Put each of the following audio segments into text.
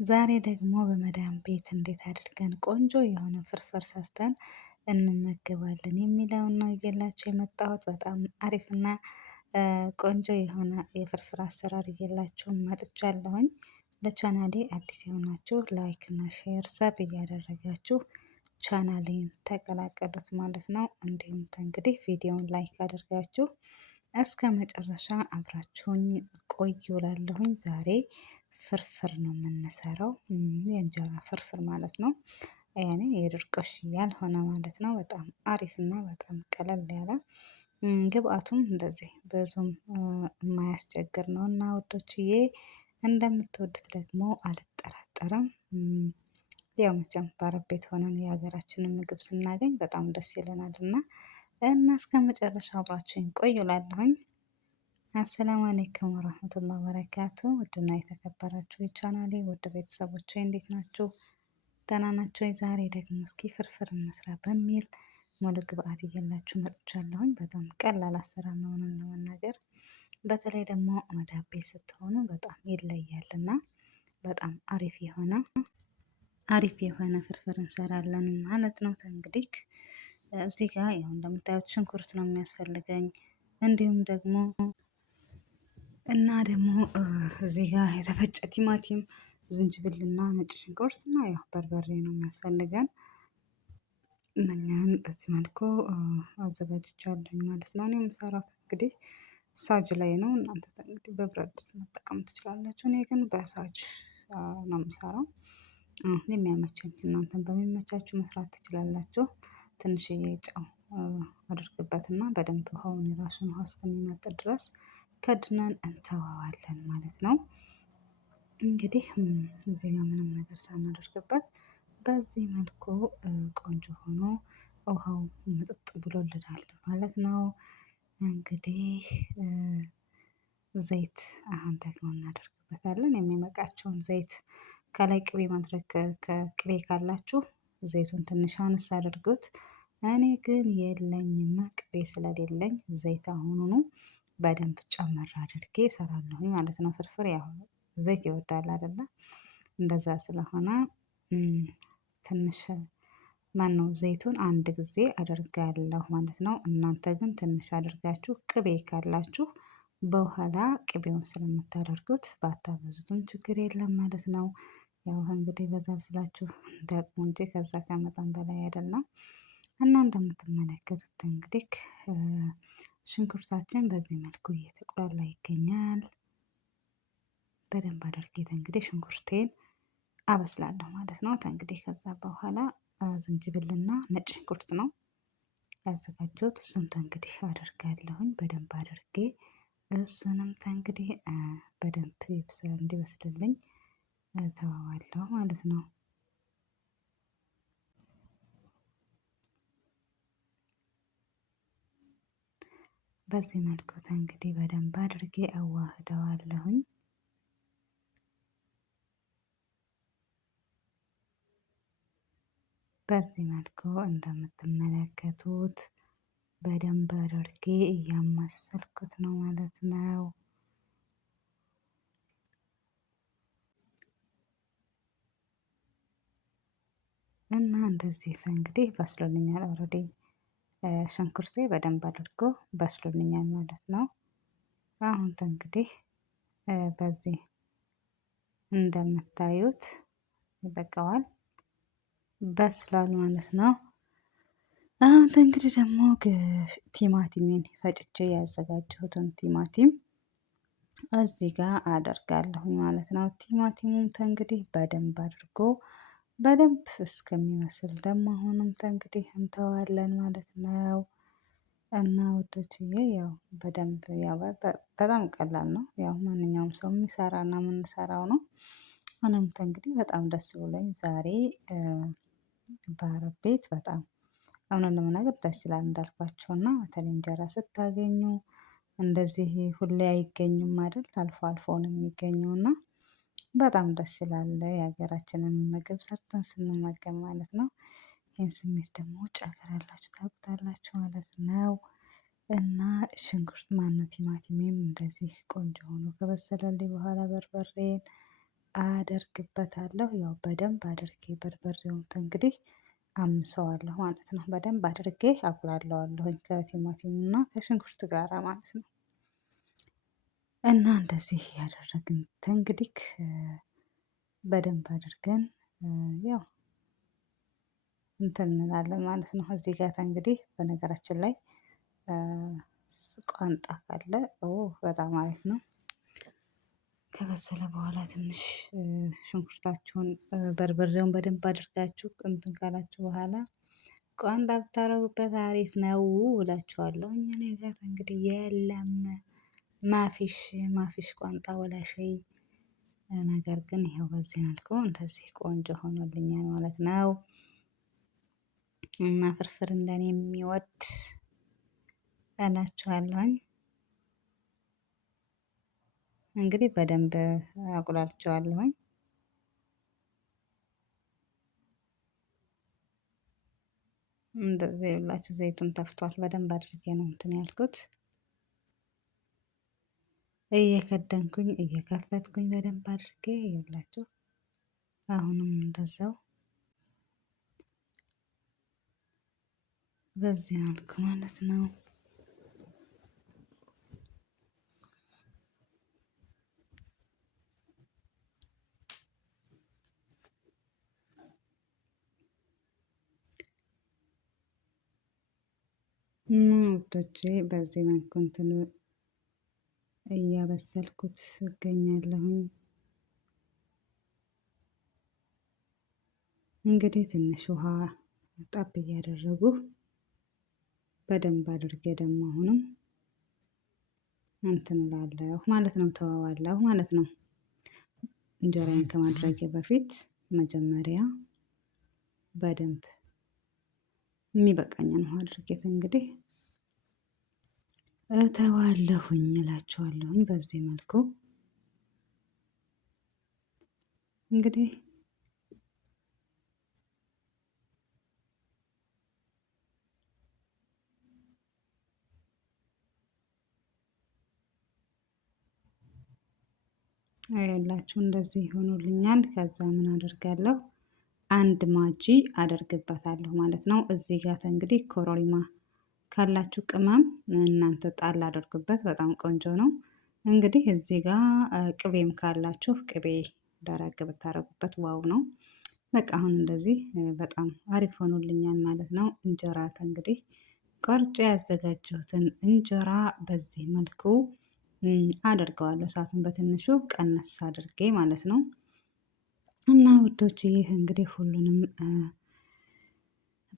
ዛሬ ደግሞ በመዳም ቤት እንዴት አድርገን ቆንጆ የሆነ ፍርፍር ሰርተን እንመገባለን የሚለውን ነው እየላችሁ የመጣሁት። በጣም አሪፍና ቆንጆ የሆነ የፍርፍር አሰራር እየላችሁ መጥቻለሁኝ። ለቻናሌ አዲስ የሆናችሁ ላይክ እና ሼር ሰብ እያደረጋችሁ ቻናሌን ተቀላቀሉት ማለት ነው። እንዲሁም እንግዲህ ቪዲዮውን ላይክ አድርጋችሁ እስከ መጨረሻ አብራችሁኝ ቆዩ እላለሁኝ። ዛሬ ፍርፍር ነው የምንሰራው፣ የእንጀራ ፍርፍር ማለት ነው። ያኔ የድርቆሽ ያልሆነ ማለት ነው። በጣም አሪፍ እና በጣም ቀለል ያለ ግብአቱም እንደዚህ ብዙም የማያስቸግር ነው እና ውዶችዬ እንደምትወዱት ደግሞ አልጠራጠርም። ያው መቼም በአረብ ቤት ሆነን የሀገራችንን ምግብ ስናገኝ በጣም ደስ ይለናል እና እስከ መጨረሻው አብራችሁኝ ቆዩ እላለሁኝ። አሰላሙ አለይኩም ወራህመቱላሂ ወበረካቱ። ውድና የተከበራችሁ የቻናሌ ውድ ቤተሰቦች እንዴት ናችሁ? ደህና ናችሁ? ዛሬ ደግሞ እስኪ ፍርፍር እንስራ በሚል ሙሉ ግብአት እየላችሁ መጥቻለሁኝ። በጣም ቀላል አሰራር ነው ለመናገር፣ በተለይ ደግሞ መዳብ ቤት ስትሆኑ በጣም ይለያልና በጣም አሪፍ የሆነ ፍርፍር እንሰራለን ማለት ነው። እንግዲህ እዚህ ጋር ያው እንደምታዩት ሽንኩርት ነው የሚያስፈልገኝ፣ እንዲሁም ደግሞ እዚህ ጋር የተፈጨ ቲማቲም፣ ዝንጅብልና ነጭ ሽንኩርት እና ያው በርበሬ ነው የሚያስፈልገን። እነኛን በዚህ መልኩ አዘጋጅቻለሁ ማለት ነው። እኔ የምሰራው እንግዲህ ሳጅ ላይ ነው። እናንተ እንግዲህ በብረት ድስት መጠቀም ትችላላችሁ። እኔ ግን በሳጅ ነው የምሰራው። የሚያመቸኝ እናንተን በሚመቻችሁ መስራት ትችላላችሁ። ትንሽዬ ጨው አድርግበትና በደንብ ውሃውን የራሱን ውሃ እስከሚመጥ ድረስ ከድነን እንተዋዋለን ማለት ነው። እንግዲህ እዚህ ጋር ምንም ነገር ሳናደርግበት በዚህ መልኩ ቆንጆ ሆኖ ውሃው ምጥጥ ብሎልናል ማለት ነው። እንግዲህ ዘይት አሁን ደግሞ እናደርግበታለን። የሚመቃቸውን ዘይት ከላይ ቅቤ ማድረግ ከቅቤ ካላችሁ ዘይቱን ትንሽ አነስ አድርጉት። እኔ ግን የለኝም ቅቤ ስለሌለኝ ዘይት አሁኑኑ በደንብ ጨመር አድርጌ እሰራለሁኝ ማለት ነው። ፍርፍር ያው ዘይት ይወዳል አይደለ? እንደዛ ስለሆነ ትንሽ ማነው ዘይቱን አንድ ጊዜ አደርጋለሁ ማለት ነው። እናንተ ግን ትንሽ አድርጋችሁ ቅቤ ካላችሁ በኋላ ቅቤውን ስለምታደርጉት ባታበዙትም ችግር የለም ማለት ነው። ያው እንግዲህ በዛል ስላችሁ ደግሞ እንጂ ከዛ ከመጠን በላይ አይደለም። እና እንደምትመለከቱት እንግዲህ ሽንኩርታችን በዚህ መልኩ እየተቁላላ ይገኛል። በደንብ አድርጌ እንግዲህ ሽንኩርቴን አበስላለሁ ማለት ነው። እንግዲህ ከዛ በኋላ ዝንጅብልና ነጭ ሽንኩርት ነው ያዘጋጀሁት። እሱን እንግዲህ አደርጋለሁኝ በደንብ አድርጌ እሱንም እንግዲህ በደንብ እንዲበስልልኝ ተዋዋለሁ ማለት ነው። በዚህ መልኩ እንግዲህ በደንብ አድርጌ አዋህደዋለሁኝ። በዚህ መልኩ እንደምትመለከቱት በደንብ አድርጌ እያማሰልኩት ነው ማለት ነው። እና እንደዚህ እንግዲህ በስሎልኛል። ኦልሬዲ ሽንኩርቴ በደንብ አድርጎ በስሎልኛል ማለት ነው። አሁን እንግዲህ በዚህ እንደምታዩት ይበቃዋል፣ በስሏል ማለት ነው። አሁን እንግዲህ ደግሞ ቲማቲሜን ፈጭቼ ያዘጋጀሁትን ቲማቲም እዚህ ጋር አደርጋለሁኝ ማለት ነው። ቲማቲሙም እንግዲህ በደንብ አድርጎ በደንብ እስከሚመስል ደግሞ አሁንም እንግዲህ እንተዋለን ማለት ነው። እና ውዶችዬ ያው በደንብ ያው በጣም ቀላል ነው። ያው ማንኛውም ሰው የሚሰራና የምንሰራው ነው። እኔም እንግዲህ በጣም ደስ ብሎኝ ዛሬ በአረብ ቤት በጣም እውነት ለመናገር ደስ ይላል እንዳልኳቸው እና በተለይ እንጀራ ስታገኙ እንደዚህ ሁሌ አይገኝም አይደል? አልፎ አልፎ ነው የሚገኘው እና በጣም ደስ ይላል የሀገራችንን ምግብ ሰርተን ስንመገብ ማለት ነው። ይህን ስሜት ደግሞ ውጭ ሀገር ያላችሁ ታውቁታላችሁ ማለት ነው። እና ሽንኩርት ማነው ቲማቲሜም እንደዚህ ቆንጆ ሆኖ ከበሰለልኝ በኋላ በርበሬን አደርግበታለሁ። ያው በደንብ አድርጌ በርበሬውን እንግዲህ አምሰዋለሁ ማለት ነው። በደንብ አድርጌ አቁላለዋለሁኝ ከቲማቲሙና ከሽንኩርት ጋራ ማለት ነው። እና እንደዚህ ያደረግን እንግዲህ በደንብ አድርገን ያው እንትን እንላለን ማለት ነው። እዚህ ጋር እንግዲህ በነገራችን ላይ ቋንጣ ካለ በጣም አሪፍ ነው። ከበሰለ በኋላ ትንሽ ሽንኩርታችሁን በርበሬውን በደንብ አድርጋችሁ እንትን ካላችሁ በኋላ ቋንጣ ብታረጉበት አሪፍ ነው እላችኋለሁ። እኔ ጋር እንግዲህ የለም ማፊሽ ቋንጣ ወላ ሸይ። ነገር ግን ይኸው በዚህ መልኩ እንደዚህ ቆንጆ ሆኖልኛል ማለት ነው። እና ፍርፍር እንደኔ የሚወድ እላችኋለሁኝ። እንግዲህ በደንብ አቁላልቼዋለሁኝ። እንደዚህ ይኸውላችሁ ዘይቱን ተፍቷል። በደንብ አድርጌ ነው እንትን ያልኩት። እየከደንኩኝ እየከፈትኩኝ በደንብ አድርጌ ይኸውላችሁ አሁንም እንደዛው በዚህ መልኩ ማለት ነው። እና ውዶቼ በዚህ መልኩ እንትን እያበሰልኩት እገኛለሁኝ። እንግዲህ ትንሽ ውሃ ጠብ እያደረጉ በደንብ አድርጌ ደግሞ አሁንም እንትን እላለሁ ማለት ነው፣ ተወዋለሁ ማለት ነው። እንጀራዬን ከማድረጌ በፊት መጀመሪያ በደንብ የሚበቃኝን ውሃ አድርጌት እንግዲህ እተዋለሁኝ እላችኋለሁኝ። በዚህ መልኩ እንግዲህ ይኸውላችሁ እንደዚህ ሆኖልኛል። ከዛ ምን አደርጋለሁ? አንድ ማጂ አደርግበታለሁ ማለት ነው። እዚህ ጋር እንግዲህ ኮረሪማ ካላችሁ ቅመም እናንተ ጣል አድርጉበት፣ በጣም ቆንጆ ነው። እንግዲህ እዚህ ጋር ቅቤም ካላችሁ ቅቤ ደረቅ ብታረጉበት ዋው ነው። በቃ አሁን እንደዚህ በጣም አሪፍ ሆኖልኛል ማለት ነው። እንጀራ እንግዲህ ቆርጬ ያዘጋጀሁትን እንጀራ በዚህ መልኩ አደርገዋለሁ። እሳቱን በትንሹ ቀነስ አድርጌ ማለት ነው። እና ውዶች ይህ እንግዲህ ሁሉንም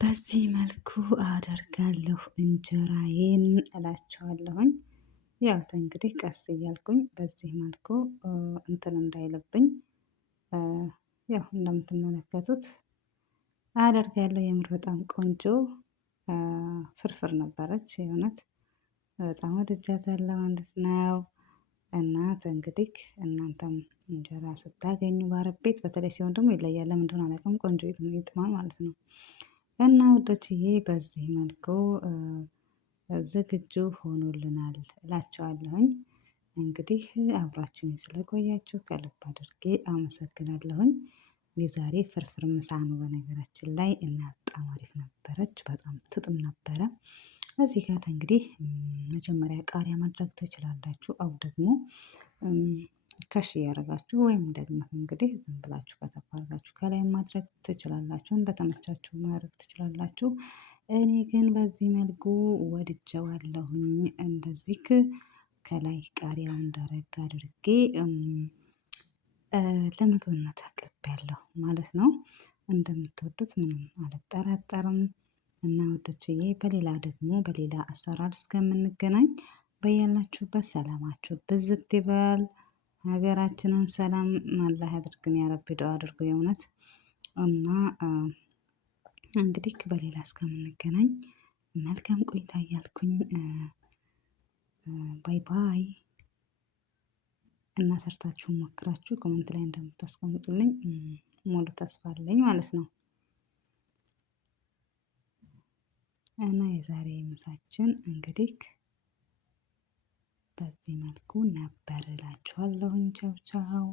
በዚህ መልኩ አደርጋለሁ እንጀራዬን እላቸዋለሁኝ። ያው እንግዲህ ቀስ እያልኩኝ በዚህ መልኩ እንትን እንዳይልብኝ ያው እንደምትመለከቱት አደርጋለሁ። የምር በጣም ቆንጆ ፍርፍር ነበረች። የእውነት በጣም ወድጃታለሁ ማለት ነው። እናት እንግዲህ እናንተም እንጀራ ስታገኙ በአረብ ቤት በተለይ ሲሆን ደግሞ ይለያል። ለምን እንደሆነ አላውቅም፣ ቆንጆ ይጥማል ማለት ነው። እና ውዶችዬ በዚህ መልኩ ዝግጁ ሆኖልናል እላቸዋለሁኝ። እንግዲህ አብራችሁኝ ስለቆያችሁ ከልብ አድርጌ አመሰግናለሁኝ። የዛሬ ፍርፍር ምሳ ነው በነገራችን ላይ እና በጣም አሪፍ ነበረች። በጣም ትጥም ነበረ። እዚህ ጋር እንግዲህ መጀመሪያ ቃሪያ ማድረግ ትችላላችሁ። አው ደግሞ ከሽ እያደረጋችሁ ወይም ደግሞ እንግዲህ ዝም ብላችሁ ከተፍ አድርጋችሁ ከላይ ማድረግ ትችላላችሁ። እንደተመቻችሁ ማድረግ ትችላላችሁ። እኔ ግን በዚህ መልኩ ወድጀዋለሁኝ። እንደዚህ ከላይ ቃሪያውን ደረግ አድርጌ ለምግብነት አቅርቤያለሁ ማለት ነው። እንደምትወዱት ምንም አልጠራጠርም። እና ውዶችዬ በሌላ ደግሞ በሌላ አሰራር እስከምንገናኝ በያላችሁበት ሰላማችሁ ብዝት ይበል። ሀገራችንን ሰላም አላህ ያድርግን። ያረቢ ዱአ አድርጉ የእውነት። እና እንግዲህ በሌላ እስከምንገናኝ መልካም ቆይታ እያልኩኝ ባይ ባይ። እና ሰርታችሁ ሞክራችሁ ኮመንት ላይ እንደምታስቀምጡልኝ ሙሉ ተስፋ አለኝ ማለት ነው። እና የዛሬ ምሳችን እንግዲህ በዚህ መልኩ ነበር እላችኋለሁኝ። ቻው ቻው።